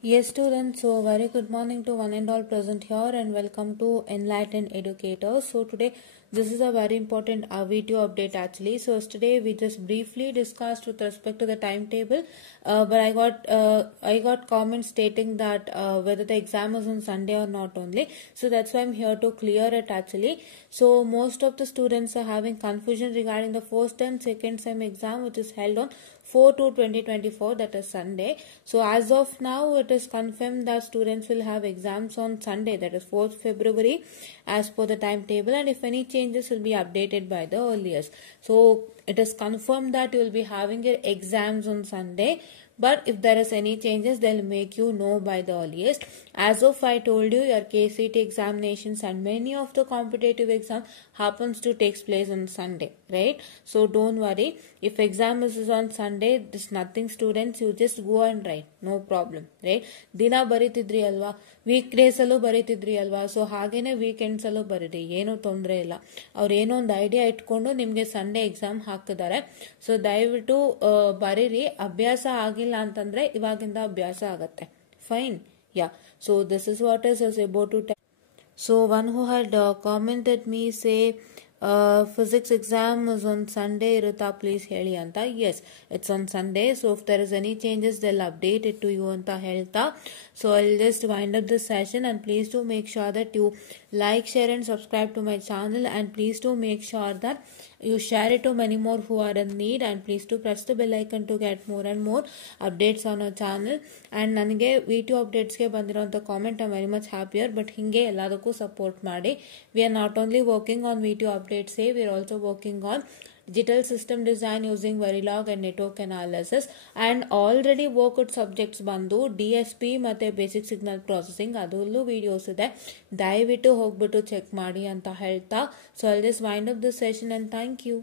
Yes, students. So, very good morning to one and all present here, and welcome to Enlightened Educators. So, today this is a very important video update actually. So, yesterday we just briefly discussed with respect to the timetable, but I got comments stating that whether the exam is on Sunday or not only. So, that's why I'm here to clear it actually. So, most of the students are having confusion regarding the first and second sem exam, which is held on 4/2/2024, that is Sunday. So as of now it is confirmed that students will have exams on Sunday, that is 4th February as per the timetable, and if any changes will be updated by the earliest. So it is confirmed that you will be having your exams on Sunday, but if there is any changes they'll make you know by the earliest. As of I told you, your KCT examinations and many of the competitive exam happens to takes place on Sunday, right? So don't worry, if exam is on Sunday, there's nothing students, you just go and write, no problem, right? Dina ಬರೀತಿದ್ರಿ ಅಲ್ವಾ, week days ಅಲ್ಲೂ ಬರೀತಿದ್ರಿ ಅಲ್ವಾ, so ಹಾಗೇನೆ weekends ಅಲ್ಲೂ ಬರೀರಿ, ಏನೂ ತೊಂದರೆ ಇಲ್ಲ. ಅವ್ರು ಏನೋ ಒಂದು ಐಡಿಯಾ ಇಟ್ಕೊಂಡು ನಿಮ್ಗೆ ಸಂಡೇ ಎಕ್ಸಾಮ್ ಹಾಕಿದ್ದಾರೆ. ಸೊ ದಯವಿಟ್ಟು ಬರೀರಿ. ಅಭ್ಯಾಸ ಆಗಿಲ್ಲ ಅಂತಂದ್ರೆ ಇವಾಗಿಂದ ಅಭ್ಯಾಸ ಆಗತ್ತೆ. Fine, yeah. So this is what is about to. So one who had commented me say physics exam is on Sunday, iruta please heli anta. Yes, it's on Sunday. So if there is any changes, they'll update it to you anta helta. So I'll just wind up this session, and please do make sure that you like, share and subscribe to my channel, and please do make sure that you share it to many more who are in need, and please do press the bell icon to get more and more updates on our channel. And ನನಗೆ video updates ಗೆ ಬಂದಿರೋಂಥ comment I'm very much happier, but ಹಿಂಗೆ ಎಲ್ಲದಕ್ಕೂ support ಮಾಡಿ. We are not only working on video updates, we are also working on digital system design using Verilog and network analysis, and already worked subjects ಬಂದು DSP ಮತ್ತೆ basic signal processing ಅದರಲ್ಲೂ videos ಇದೆ. ದಯವಿಟ್ಟು ಹೋಗ್ಬಿಟ್ಟು check ಮಾಡಿ ಅಂತ ಹೇಳ್ತಾ, so I'll just wind up this session and thank you.